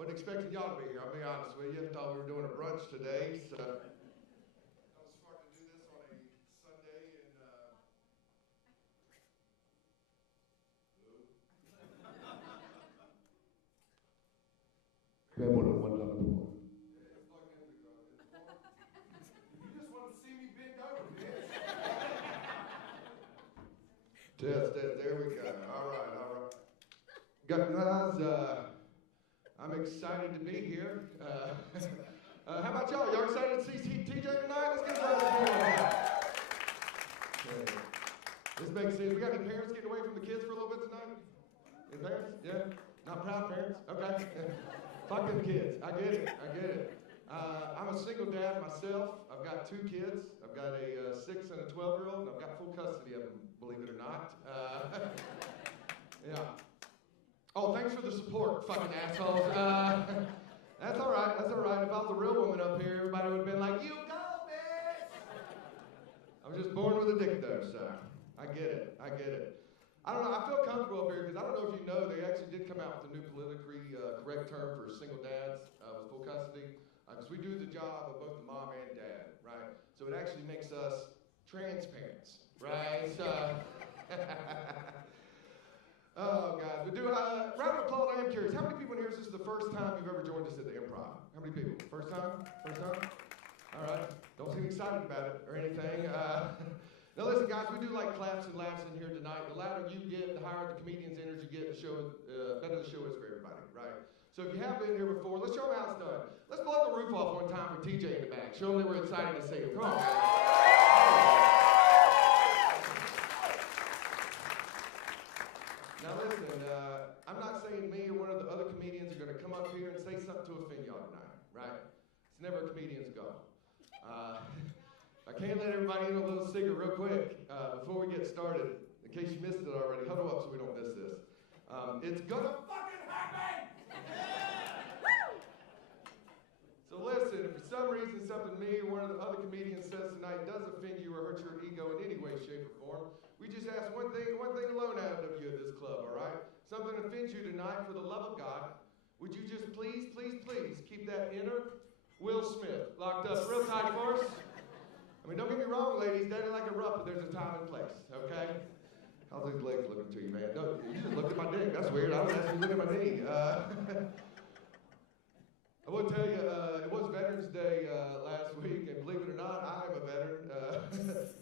Wasn't expecting y'all to be here, I'll be honest with you. Thought we were doing a brunch today, so I was smart to do this on a Sunday and man, what one level more. You just want to see me bend over, bitch. Test, there we go. All right. Guys, I'm excited to be here. How about y'all? Y'all excited to see TJ tonight? Let's get started. This makes sense. We got any parents getting away from the kids for a little bit tonight? Any parents? Yeah? Not proud parents? Okay. Fuck them kids. I get it. I'm a single dad myself. I've got 2 kids. I've got a 6 and a 12-year-old, and I've got full custody of them, believe it or not. Yeah. Oh, thanks for the support, fucking assholes. That's all right. If I was a real woman up here, everybody would have been like, you go, bitch! I was just born with a dick, though, so I get it. I don't know, I feel comfortable up here because I don't know if you know, they actually did come out with a new politically correct term for single dads with full custody. Because we do the job of both the mom and dad, right? So it actually makes us trans parents, right? So, oh, guys, we do round of applause. I am curious. How many people in here, this is the first time you've ever joined us at the improv? How many people? First time? All right. Don't seem excited about it or anything. Now listen, guys, we do like claps and laughs in here tonight. The louder you get, the higher the comedian's energy get, the better the show is for everybody, right? So if you have been here before, let's show them how it's done. Let's blow the roof off one time with TJ in the back. Show them that we're excited to see him. Come on, man. Now listen, I'm not saying me or one of the other comedians are going to come up here and say something to offend y'all tonight, right? It's never a comedian's goal. I can't let everybody in a little secret real quick before we get started. In case you missed it already, huddle up so we don't miss this. It's gonna fucking happen! So listen, if for some reason something me or one of the other comedians says tonight does offend you or hurt your ego in any way, shape, or form, we just ask one thing alone out of you at this club, all right? Something offends you tonight, for the love of God, would you just please keep that inner Will Smith locked up real tight for us? I mean, don't get me wrong, ladies, daddy like a rough, but there's a time and place, okay? How's these legs looking to you, man? No, you just looked at my dick. That's weird. I was asking you to look at my knee. I will tell you, it was Veterans Day last week, and believe it or not, I am a veteran.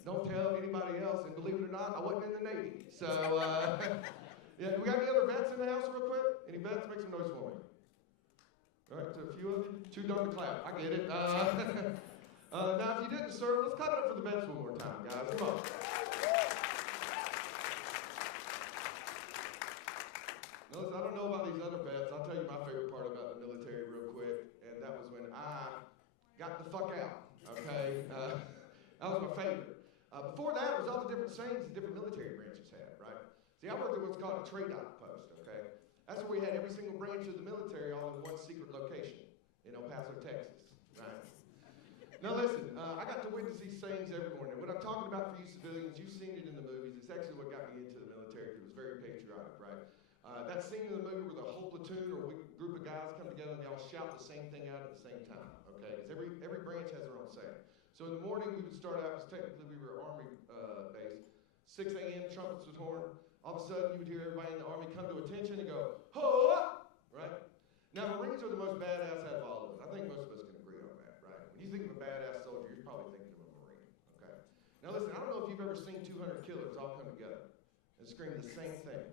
Don't tell anybody else, and believe it or not, I wasn't in the Navy. So, yeah, we got any other vets in the house real quick? Any vets? Make some noise for me. All right, so a few of you. Too dumb to clap. I get it. Now, if you didn't serve, let's clap it up for the vets one more time, guys. Come on. Now, listen, I don't know about these other vets. I'll tell you my favorite part about the military real quick, and that was when I got the fuck out, okay? That was my favorite. Before that, it was all the different sayings the different military branches had, right? See, I worked at what's called a trade outpost, okay? That's where we had every single branch of the military all in one secret location in El Paso, Texas, right? Now listen, I got to witness these sayings every morning. What I'm talking about for you civilians, you've seen it in the movies. It's actually what got me into the military. It was very patriotic, right? That scene in the movie where the whole platoon or group of guys come together and they all shout the same thing out at the same time, okay? Because every branch has their own saying. So in the morning we would start out, because technically we were Army base, 6 a.m., trumpets would horn. All of a sudden you would hear everybody in the Army come to attention and go, ho! Right? Now Marines are the most badass out of all of us. I think most of us can agree on that, right? When you think of a badass soldier, you're probably thinking of a Marine, okay? Now listen, I don't know if you've ever seen 200 killers all come together and scream the same thing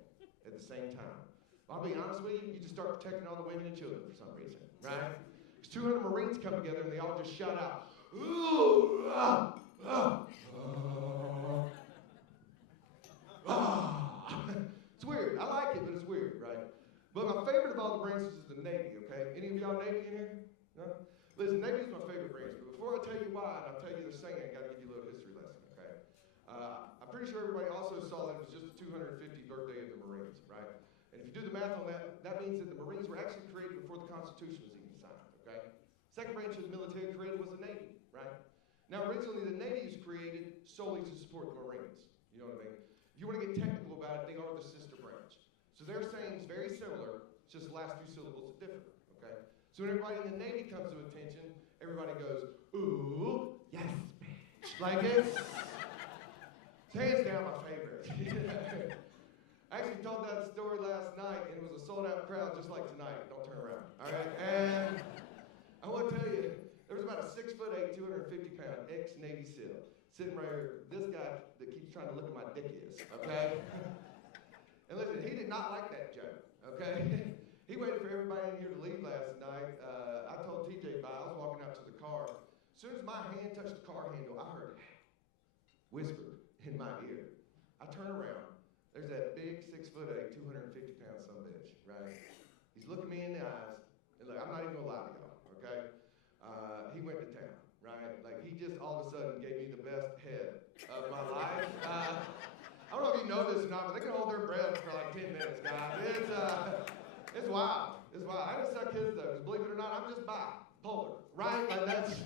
at the same time. I'll be honest with you, you just start protecting all the women and children for some reason, right? Because 200 Marines come together and they all just shout out, ooh, ah, ah, ah. It's weird. I like it, but it's weird, right? But my favorite of all the branches is the Navy, okay? Any of y'all Navy in here? No? Listen, Navy is my favorite branch, but before I tell you why, and I'll tell you the saying, I gotta give you a little history lesson, okay? I'm pretty sure everybody also saw that it was just the 250th birthday of the Marines, right? And if you do the math on that, that means that the Marines were actually created before the Constitution was even signed, okay? Second branch of the military created was the Navy, right? Now, originally, the Navy was created solely to support the Marines, you know what I mean? If you want to get technical about it, they are the sister branch. So their saying's very similar, it's just the last few syllables are different, okay? So when everybody in the Navy comes to attention, everybody goes, ooh, yes, bitch. Like it's hands down my favorite. I actually told that story last night, and it was a sold-out crowd just like tonight. Don't turn around, all right? And I want to tell you, there was about a 6'8", 250-pound ex-Navy SEAL sitting right here. This guy that keeps trying to look at my dick is, okay? And listen, he did not like that joke, okay? He waited for everybody in here to leave last night. I told TJ bye. I was walking out to the car. As soon as my hand touched the car handle, I heard whispered in my ear. I turn around. There's that big 6'8", 250-pound son of a bitch, right? He's looking me in the eyes. And look, I'm not even gonna lie to y'all, okay? He went to town, right? Like he just all of a sudden gave me the best head of my life. I don't know if you know this or not, but they can hold their breath for like 10 minutes, guys. It's wild. It's wild. I didn't suck his though, because believe it or not, I'm just bipolar, right? Like that's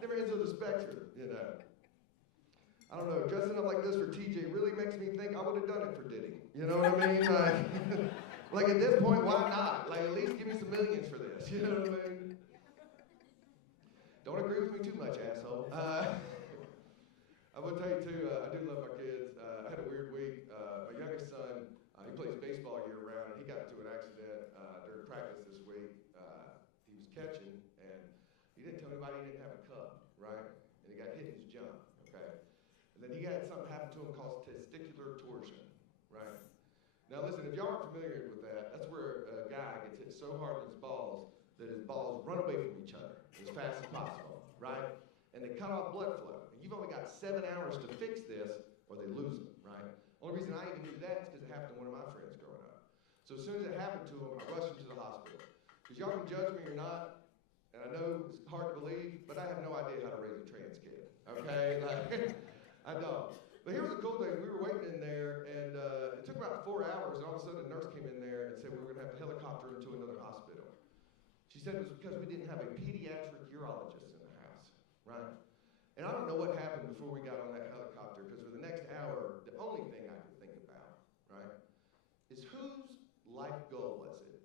different ends of the spectrum, you know. I don't know, dressing up like this for TJ really makes me think I would have done it for Diddy. You know what I mean? Like at this point, why not? Like at least give me some millions for this. You know what I mean? Don't agree with me too much, asshole. I will tell you too, I do love my kids. I had a weird week. My youngest son, he plays baseball year round, and he got into an accident during practice this week. He was catching, and he didn't tell anybody he didn't have a cub, right? And he got hit in his jump, okay? And then he had something happen to him called testicular torsion, right? Now listen, if y'all aren't familiar with that, that's where a guy gets hit so hard with his balls that his balls run away from each other as fast as possible, right? And they cut off blood flow. And you've only got 7 hours to fix this, or they lose them, right? Only reason I even knew that is because it happened to one of my friends growing up. So as soon as it happened to him, I rushed him to the hospital. Because y'all can judge me or not, and I know it's hard to believe, but I have no idea how to raise a trans kid, okay? Like, I don't. But here was the cool thing. We were waiting in there, and it took about 4 hours, and all of a sudden a nurse came in there and said we were going to have to helicopter him to another hospital. She said it was because we didn't have a pediatric urologist in the house, right? And I don't know what happened before we got on that helicopter, because for the next hour, the only thing I could think about, right, is whose life goal was it?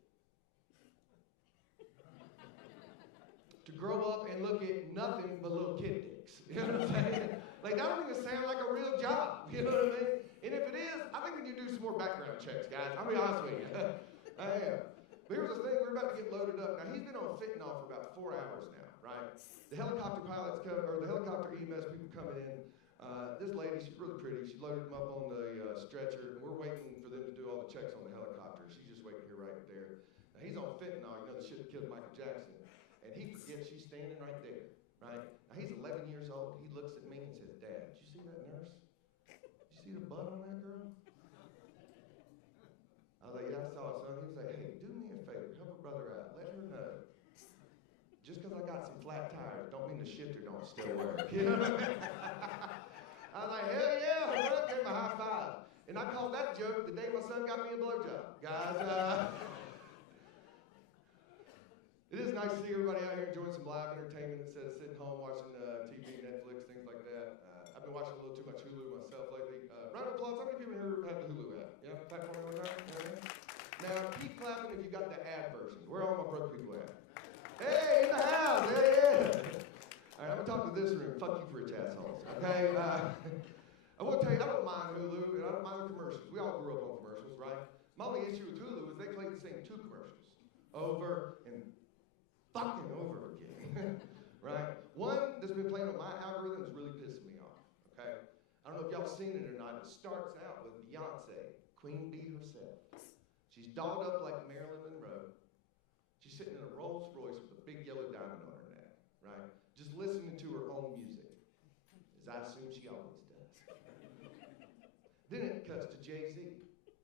To grow up and look at nothing but little kid dicks. You know what I'm saying? Like, that don't even sound like a real job. You know what I mean? And if it is, I think we need to do some more background checks, guys. I'll be honest with you. I am. But here's the thing, we're about to get loaded up. Now, he's been on fentanyl for about 4 hours now, right? The helicopter pilots come, or the helicopter EMS people coming in. This lady, she's really pretty. She loaded him up on the stretcher, and we're waiting for them to do all the checks on the helicopter. She's just waiting here right there. Now, he's on fentanyl, you know, the shit that killed Michael Jackson. And he forgets she's standing right there, right? Now, he's 11 years old. He looks at me and says, Dad, did you see that nurse? Did you see the butt on that girl? I was like, yeah, I saw it, son. He was like, hey, do me a favor. Help a brother out. Let her know. Just because I got some flat tires don't mean the shifter don't still work. You know what I mean? I was like, hell yeah, bro. Gave him a high five. And I called that joke the day my son got me a blowjob. Guys, it is nice to see everybody out here enjoying some live entertainment instead of sitting home watching TV, Netflix, things like that. I've been watching a little too much Hulu myself lately. Round of applause. How many people here have the Hulu app? Yeah, platform right now? Yeah. Now, keep clapping if you got the ad version. Where are all my broke people at? Hey, in the house. Hey, yeah. All right, I'm going to talk to this room. Fuck you, rich assholes. Okay? I will tell you, I don't mind Hulu, and I don't mind the commercials. We all grew up on commercials, right? My only issue with Hulu is they play the same 2 commercials over and fucking over again, right? One that's been playing on my algorithm is really pissing me off, okay? I don't know if y'all seen it or not. It starts out with Beyonce, Queen Bee herself. She's dolled up like Marilyn Monroe. She's sitting in a Rolls Royce with a big yellow diamond on her neck, right? Just listening to her own music, as I assume she always does. Then it cuts to Jay-Z.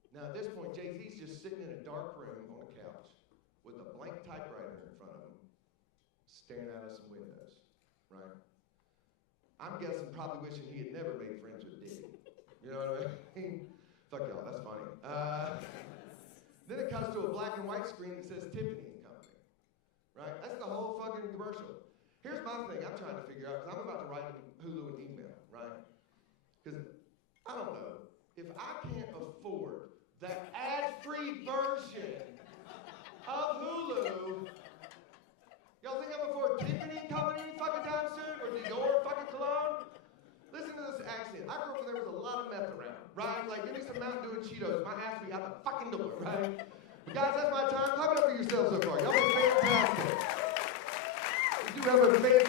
Now at this point, Jay-Z's just sitting in a dark room on a couch with a blank typewriter in front of him, staring out of some windows, right? I'm guessing probably wishing he had never made friends with Diddy. You know what I mean? Fuck y'all, that's funny. Then it cuts to a black and white screen that says Tiffany and Company, right? That's the whole fucking commercial. Here's my thing I'm trying to figure out, because I'm about to write Hulu an email, right? Because I don't know, if I can't afford the ad-free version of Hulu, Mountain Dew and Cheetos, my ass will be out the fucking door, right? But guys, that's my time. Clap it up for yourselves so far. Y'all been fantastic. We do have a fantastic